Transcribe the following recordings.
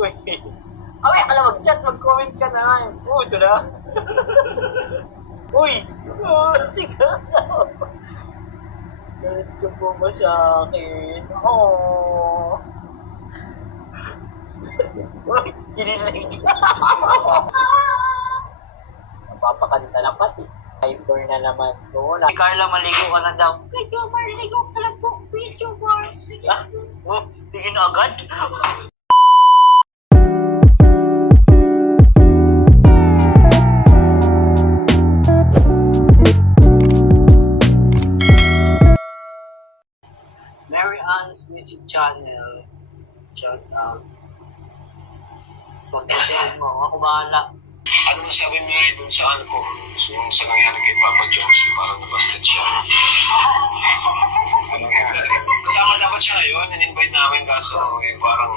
Uy. Away ka na mag-chat, mag-comment ka na. Ito na. Uy! Oh, sige. Galit ka po ba sa akin? Oh. Uy, kinilig. Napapakanta na pati. Hyper na naman ko. Kay Carla, maligo ka na daw. Kay Carla, maligo ka lang po. Video, Sige. Ah? Oh, tingin agad. Mary Ann's Music Channel. Shout out. Pag-hotel mo, ako bahala. Ano masabi mo ngayon dun sa ano ko? Yung sa nangyari kay Papa Jones, parang nabasted siya. Ano nangyari? Kasama dapat siya ngayon, in-invite namin kaso yung parang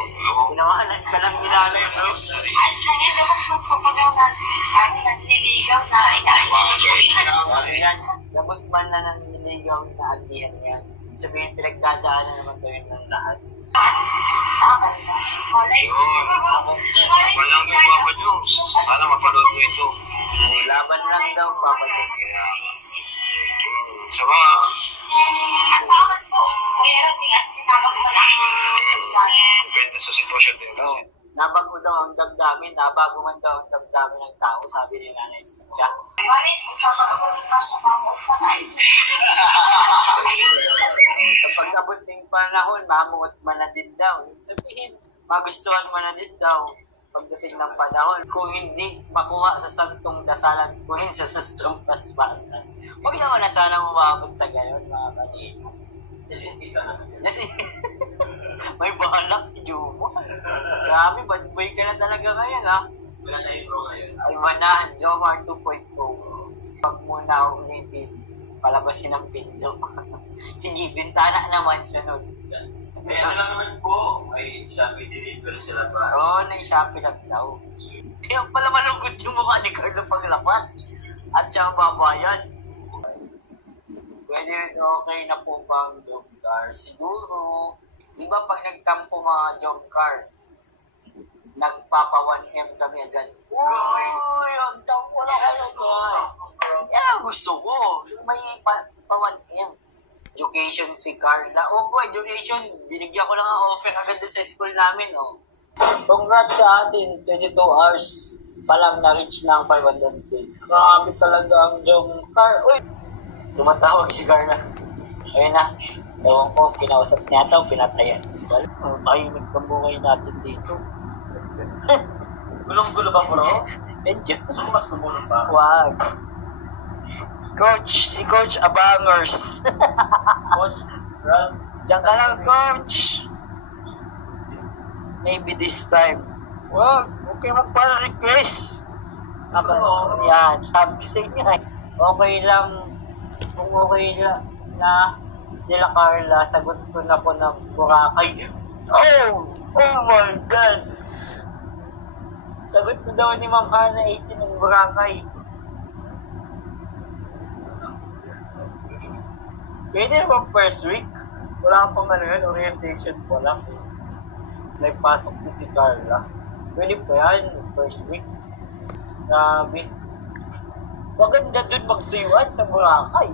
Pinawalan ka lang nilalay, bro. Ay, lagi naman magpapagaw na niligaw na inaayos. Sabi yan, labos man na ng niligaw na agihan yan. Sabihin, pinagdadaanan naman tayo ng lahat. yun. Walang kay Papa Jones. Sana mapanood mo ito. Laban lang daw, Papa Jones. Kaya, saka, depende sa sitwasyon din kasi. Nabago daw ang damdamin, nabago man daw ang damdamin ng tao, sabi ni Nanay Cynthia. Sa pag-abot ng panahon, mamuot man na din daw. Sabihin, magustuhan mo na din daw pagdating ng panahon. Kung hindi makuha sa santong dasalan, kunin sa sastong paspasan. Huwag naman na sana umabot sa gayon, mga kanina. Kasi, may bahalak si Jumo. Grabe, bad boy ka na talaga ngayon, ha? Wala na yung pro ngayon. Ay, manaan, Jomar 2.0. Pag muna ulitin, palabasin ang pinto. Sige, bintana naman sunod. Eh, ano lang naman po, may Shopee delivery sila pa. Oo, na-Shopee lang daw. Kaya pala malungkot yung mukha ni Carlo paglabas. At siya ang babayan. Pwede okay na po bang job car? Siguro, di ba pag nagtampo mga job car, nagpapa 1M kami agad. Uy, ang tampo na kayo, guys. Yan ang gusto ko. Yung may pa 1M. Education si Carla. Oh, education. Binigyan ko lang ang offer agad sa school namin, oh. Congrats sa atin. 22 hours pa lang na-reach ng 500K. Grabe talaga ang job car. Uy! Tumatawag si Carla. Ayun na. Ewan ko, kinausap niya ito, pinatayan. Well, tahimik ang buhay natin dito. Gulong-gulo ba, bro? Medyo. Gusto mo mas gumulong pa? Wag. Coach, si Coach Abangers. Coach, Rob, Diyan ka lang, Coach. Maybe this time. Wag, okay mo para request. Oo. Yan, sabi sa inyo. Okay lang, kung okay lang na sila Carla, sagot ko na po ng Boracay. Oh! Oh my God! Sagot ko daw ni Ma'am Hana 18 ng Boracay. Pwede naman first week. Wala pang ano yun, orientation pa lang. Nagpasok na si Carla. Pwede pa yan, first week. Grabe. Maganda dun magsuyuan sa Boracay.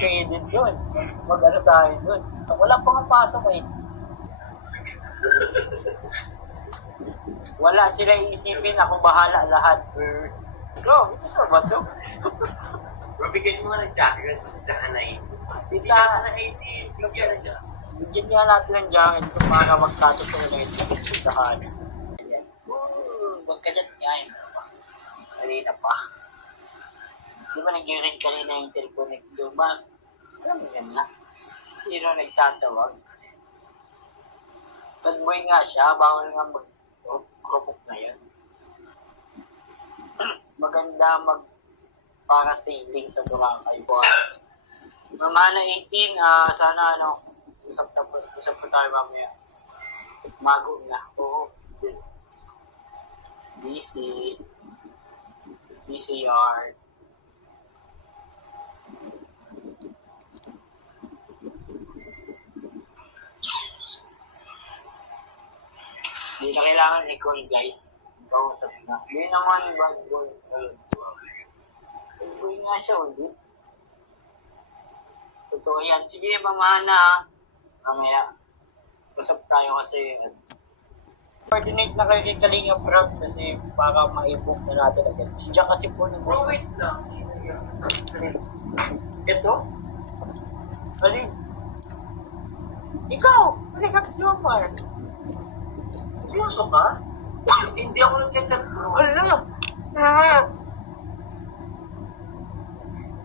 Pwede dun. Mag-ano tayo dun. Wala pa nga pasok eh. Wala sila iisipin, ako bahala lahat. Bro, ito ba to? Bro, bigyan mo nga ng jacket sa na 18. Tita, na 18, bigyan na dyan. bigyan nga natin ng jacket kung para magtato sa mga tindahan. Ayan. Huwag ka dyan, ngayon. Kanina pa. Di ba nag-ring kanina yung cellphone ni Luma? Alam mo yan na. Sino nagtatawag? Nag-boy nga siya, bawal nga mag-grupok na yan. Maganda para sailing sa Boracay. Mamana 18, sana usap po tayo mamaya. Mago na. Oo. Busy yard. Hindi na kailangan i-call, guys. Kausap na. Hindi naman bad boy. Bad boy nga siya, ulit. Totoo yan. Sige, mamana. Mamaya. Usap tayo kasi. Coordinate na kayo kay Kalinga Prab kasi para ma-book na natin agad. Si Jack kasi po nung... Bro, wait lang. Sino yan? Ito? Alin? Ikaw! Halika ka, Jomar. Seryoso ka? Hindi ako nag-chat bro. Hala!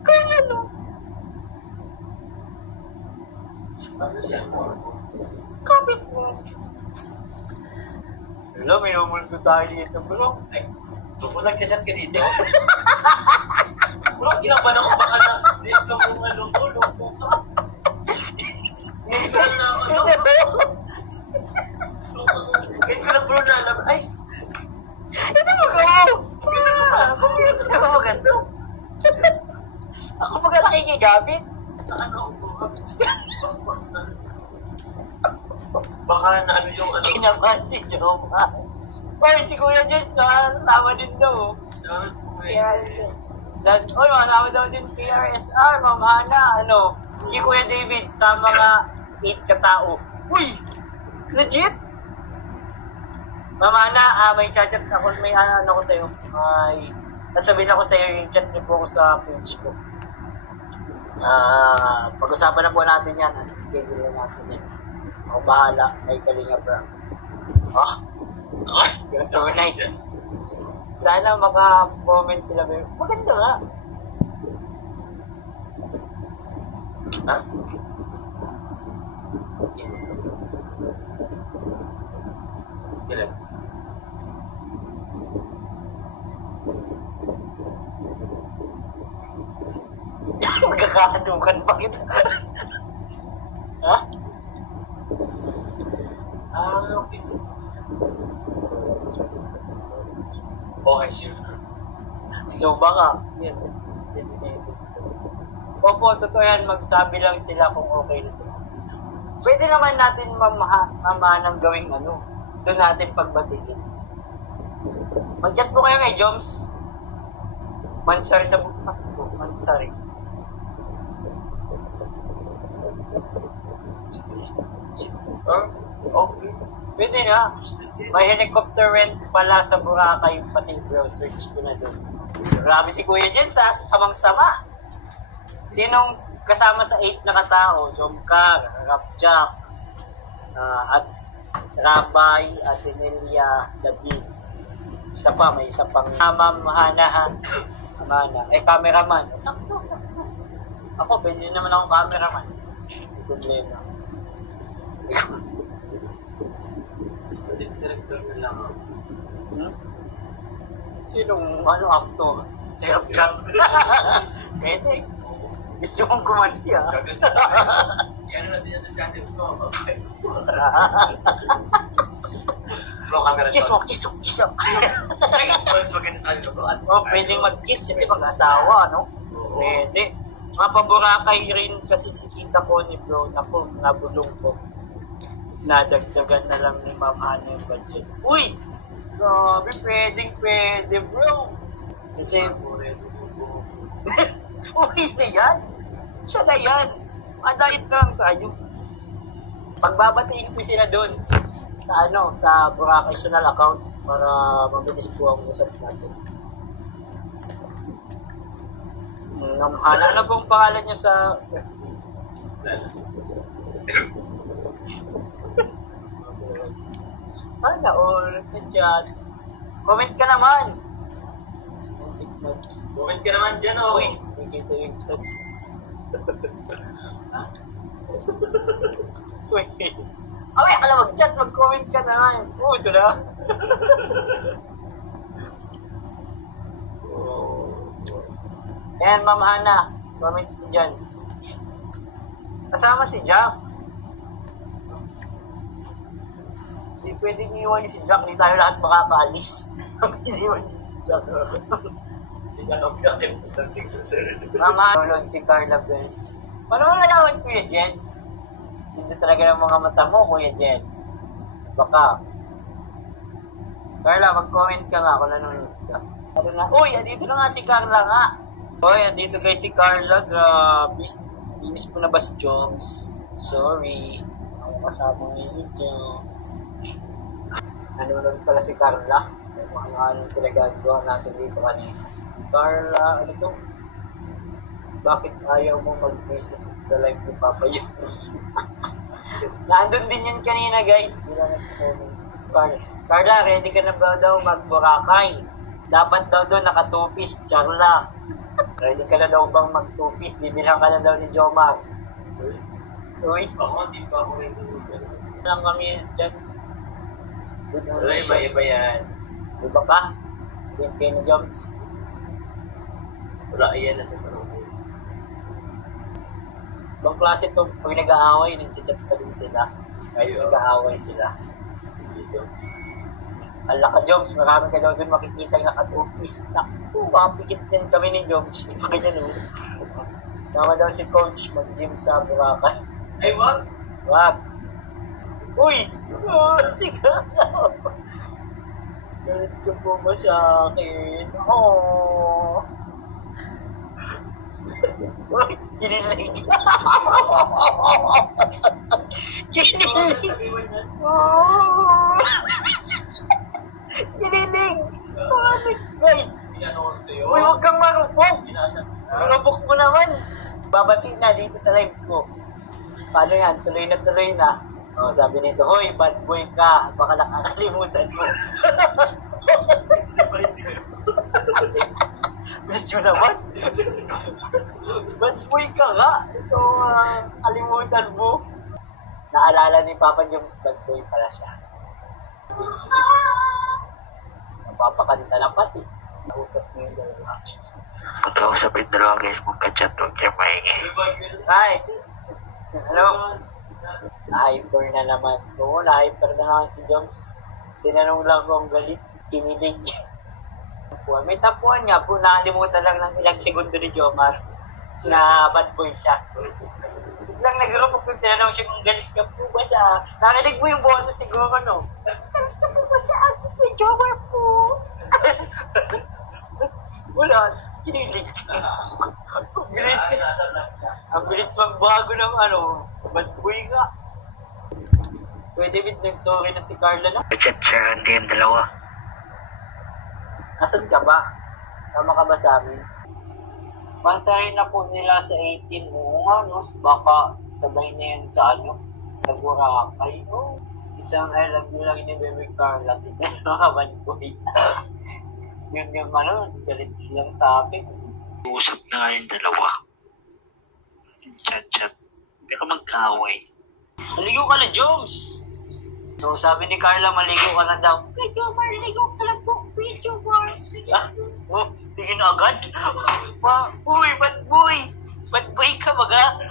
Kaya ano? Ano siya? Kapit mo. Hala, may umulto tayo dito, bro. Ay, kung nag-chat ka dito? Bro, ginaban ako baka na this lang kung ano ko, loko ka. Ngayon ko na ano. Ngayon ko na bro na alam. Ay, Ano mo ko? Kumiyot ka ba maganda? Ako ba ka nakikigamit? ano ko? Baka na ano yung ano. Kinabahan si Jomar. Or si Kuya Jess, sama din daw. Yes. Oy, kasama daw din KRSR, Ma'am Hana, ano, si Kuya David sa mga 8 katao. Uy! Legit? Ma'am Hana, may chat ako, may ano ko sa'yo. May, nasabihin ako sa'yo yung chat niyo po ako sa page ko. Pag-usapan na po natin yan at schedule na natin yan. Ako bahala, kay Kalinga Bra. Ganito na yun. Sana maka-comment sila. Maganda nga. Ha? Kailan? Magkakadukan pa kita. Ha? Okay. Okay, sure. So baka, yan. Opo, totoo yan. Magsabi lang sila kung okay na sila. Pwede naman natin mamanang gawing ano. Doon natin pagbatiin. Mag-chat po kayo kay Joms. Mansari sa buksak po. Mansari. Okay. Pwede na. May helicopter rent pala sa Boracay, pati bro, search ko na doon. Grabe si Kuya Jen sa samang-sama. Sinong kasama sa 8 na katao? Jomcar, Rapjack, at Rabay, Atenelia, David. Isa pa, may isa pang Ma'am Hana. Cameraman. Sakto. Ako, pwede naman akong cameraman. Hindi problema. Director na lang ako. Sinong actor? Si Rapjack. Pwede. Gusto mong kumandi Yan natin yan sa channel ko. Bro, camera Kiss mo. Mas maganda tayo bro. Pwedeng mag-kiss kasi mag-asawa, no? Pwede. Mga paborakay rin kasi si tita ko ni bro. Naku, nabulong ko. Nadagdagan na lang ni Ma'am Hana yung budget. Uy! Grabe, pwede bro. Kasi, uy na yan. Siya na yan. Madait lang tayo. Pagbabatiin ko sila doon sa Boracay Sonal account para mabilis po ang usap natin. Ano pong pangalan niya sa... Sana all na dyan. Comment ka naman. Comment ka naman dyan, oh. Uy, nakikita yung chat. Uy. Okay, ka lang mag-chat, mag-comment ka naman. Ito na. Ayan, Ma'am Hana. Comment ko dyan. Kasama si Jack. Hindi pwedeng iwan si Jack. Hindi tayo lahat makakaalis. Iniwan si Jack. Mama, tulad si Carla Bells. Paano mo nalaman, Kuya Jens? Hindi talaga ng mga mata mo, Kuya Jens. Baka. Carla, mag-comment ka nga kung nanonood ka. Ano na? Uy, andito na nga si Carla nga. Uy, andito guys si Carla. Grabe. Inis mo na ba si Joms? Sorry. Ako kasama ngayon yung Joms. Nanonood pala si Carla. Ano pinagagawa natin dito kanina. Carla, ano to? Bakit ayaw mo mag-visit sa live ni Papa Joms? Nandun din yun kanina guys. Di na nag-comment. Carla, ready ka na ba daw mag-Boracay? Dapat daw doon naka-two-piece, Charla. Ready ka na daw bang mag-two-piece? Bibilhan ka na daw ni Jomar. Uy. Ako, di pa ako ready. Lang kami dyan. Wala, iba yan. Iba ka? Yung Kenny Jones. Wala, iyan na sa parang. Ibang klase ito, pag nag-aaway, nag-chat pa din sila. Ayun. Nag-aaway sila. Dito. Ala ka, Joms, marami ka daw doon makikita yung naka-two-piece. Naku, mapikit din kami ni Joms. Di ba ganyan, Tama daw si Coach mag-gym sa Boracay. Ay, what? Wag. Uy! Oh, sige. Galit ka po ba sa akin? Oh. Uy, kinilig. Kinilig. Oh. Kinilig. Guys. Pinanood sa'yo. Uy, huwag kang marupok. Pinasa. Marupok mo naman. Babati na dito sa live ko. Paano yan? Tuloy na. Oh, sabi nito, hoy, bad boy ka. Baka nakakalimutan mo. Bilis mo naman. Bad boy ka nga. Ito, kalimutan mo. Naalala ni Papa Joms, bad boy pala siya. Napapakanta na pati. Nausap mo yung dalawa. Pagkausap yung dalawa guys, magka-chat huwag kayo maingay. Hi! Hello? Na-hyper na naman. Oo, na-hyper na naman si Joms. Tinanong lang kung galit, kinilig. May tapuan nga po, nakalimutan lang ng ilang segundo ni Jomar na bad boy siya. Biglang nag-report kung tinanong siya kung galit ka po ba sa... Nakinig mo yung boses siguro, no? Galit ka po ba sa akin si Jomar po? Wala, kinilig. Ang bilis magbago ng bad boy nga. Pwede bit nag-sorry na si Carla na. Chat siya, hindi yung dalawa. Nasaan ka ba? Tama ka ba sa amin? Pansahin na po nila sa 18. Oo nga, no? Baka sabay na yan sa sa Boracay. Oh, isang I love you lang ni Baby Carla. Tignan mga bad boy. Yun yung galit silang sa akin. Usap na nga yung dalawa. Chat. Pero magkaaway. Maligo ka na, Joms! So, sabi ni Carla, maligo ka na daw. Kuya Jomar, maligo ka lang po. Kuya Jomar. Tingin agad. Uy, bad boy! Bad boy ka baga?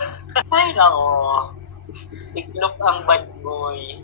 Ay, nako. Tiklop ang bad boy.